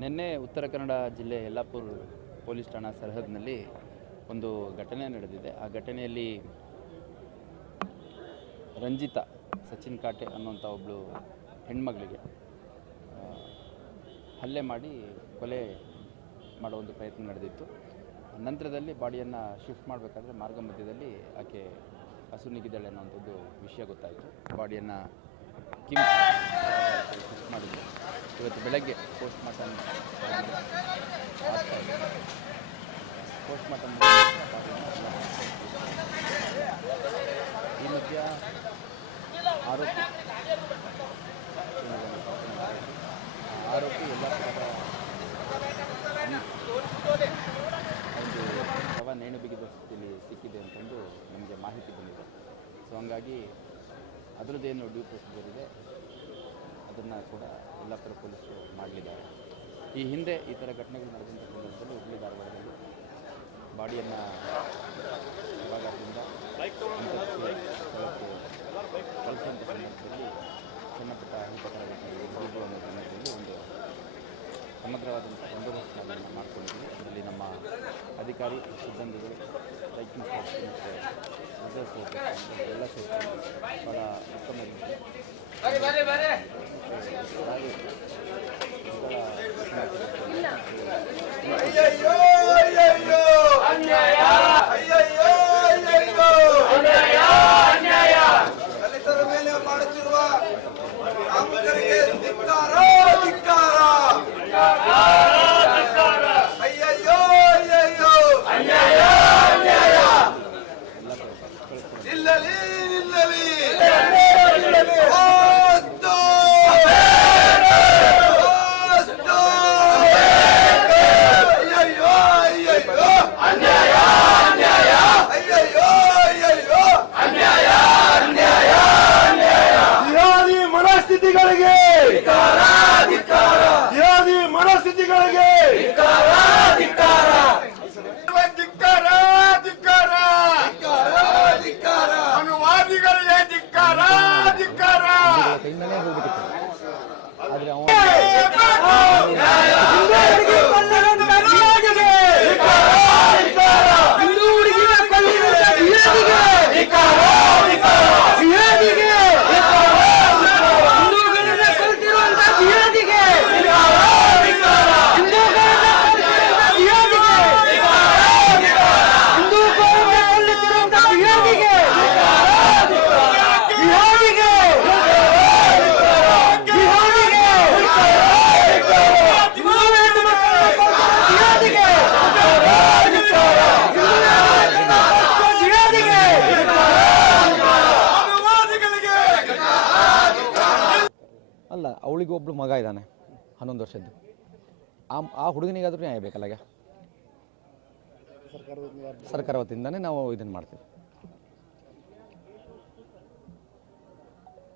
ನಿನ್ನೆ ಉತ್ತರ ಕನ್ನಡ ಜಿಲ್ಲೆ ಯಲ್ಲಾಪುರ್ ಪೊಲೀಸ್ ಠಾಣಾ ಸರಹದ್ನಲ್ಲಿ ಒಂದು ಘಟನೆ ನಡೆದಿದೆ. ಆ ಘಟನೆಯಲ್ಲಿ ರಂಜಿತಾ, ಸಚಿನ್ ಕಾಟೆ ಅನ್ನುವಂಥ ಒಬ್ಬಳು ಹೆಣ್ಮಗಳಿಗೆ ಹಲ್ಲೆ ಮಾಡಿ ಕೊಲೆ ಮಾಡೋ ಒಂದು ಪ್ರಯತ್ನ ನಡೆದಿತ್ತು. ನಂತರದಲ್ಲಿ ಬಾಡಿಯನ್ನು ಶಿಫ್ಟ್ ಮಾಡಬೇಕಾದ್ರೆ ಮಾರ್ಗ ಮಧ್ಯದಲ್ಲಿ ಆಕೆ ಹಸುನಿಗಿದ್ದಾಳೆ ಅನ್ನೋಂಥದ್ದು ವಿಷಯ ಗೊತ್ತಾಯಿತು. ಬಾಡಿಯನ್ನು ಕಿಮ್ ಶಿಫ್ಟ್ ಮಾಡಿದ್ರು. ಇವತ್ತು ಬೆಳಗ್ಗೆ ಪೋಸ್ಟ್ ಮಾರ್ಟಮ್ ಪೋಸ್ಟ್ ಮಾರ್ಟಮ್ ಈ ಮಧ್ಯ ಆರೋಪಿ ಆರೋಪಿ ಎಲ್ಲ ಒಂದು ಶವ ನೇಣು ಬಿಗಿದ ಸ್ಥಿತಿಯಲ್ಲಿ ಸಿಕ್ಕಿದೆ ಅಂತಂದು ನಮಗೆ ಮಾಹಿತಿ ಬಂದಿದೆ. ಸೊ ಹಂಗಾಗಿ ಅದರದ್ದೇನು ಡ್ಯೂ ಪ್ರೊಸೀಜರ್ ಇದೆ. ಅದನ್ನು ಕೂಡ ಯಲ್ಲಾಪುರ ಪೊಲೀಸರು ಮಾಡಲಿದ್ದಾರೆ. ಈ ಹಿಂದೆ ಈ ಥರ ಘಟನೆಗಳು ನಡೆದಂಥ ಸಂದರ್ಭದಲ್ಲಿ ಹುಬ್ಬಳ್ಳಿ ಧಾರವಾಡದಲ್ಲಿ ಬಾಡಿಯನ್ನು ವಿಭಾಗದಿಂದ ಕಳಿಸಿದಂಥ ಸಂದರ್ಭದಲ್ಲಿ ಸಣ್ಣಪುಟ್ಟ ಅಹಿತಕರ ಘಟನೆಗಳು ಅನ್ನೋ ಸಂದರ್ಭದಲ್ಲಿ ಒಂದು ಸಮಗ್ರವಾದಂಥ ಬಂದೋಬಸ್ತ್ ನಾವೆಲ್ಲ ಮಾಡ್ಕೊಂಡಿದ್ದೀವಿ ಅದರಲ್ಲಿ ನಮ್ಮ ಅಧಿಕಾರಿ, ಸಿಬ್ಬಂದಿಗಳು ಬೈಕಿಂಗ್ ಫೋರ್ಸ್ ಮತ್ತು ರಿಸರ್ವ್ ಫೋರ್ಸ್ ಎಲ್ಲ ಸೇರ್ಕೊಂಡು ಭಾಳ ಉತ್ತಮ ರೀತಿಯಲ್ಲಿ ஐயோ ಧಿಕ್ಕಾರ ಧಿಕ್ಕಾರ. ಧಿಕ್ಕಾರ ಅನುವಾದಿಗಳಿಗೆ ಧಿಕ್ಕಾರ ಧಿಕ್ಕಾರ. ಅವಳಿಗೆ ಒಬ್ಬಳು ಮಗ ಇದ್ದಾನೆ ಹನ್ನೊಂದು ವರ್ಷದ್ದು. ಆ ಆ ಹುಡುಗನಿಗಾದ್ರೂ ನ್ಯಾಯ ಬೇಕಲ್ಲ ಈಗ ಸರ್ಕಾರ ವತಿಯಿಂದನೇ ನಾವು ಇದನ್ನು ಮಾಡ್ತೀವಿ.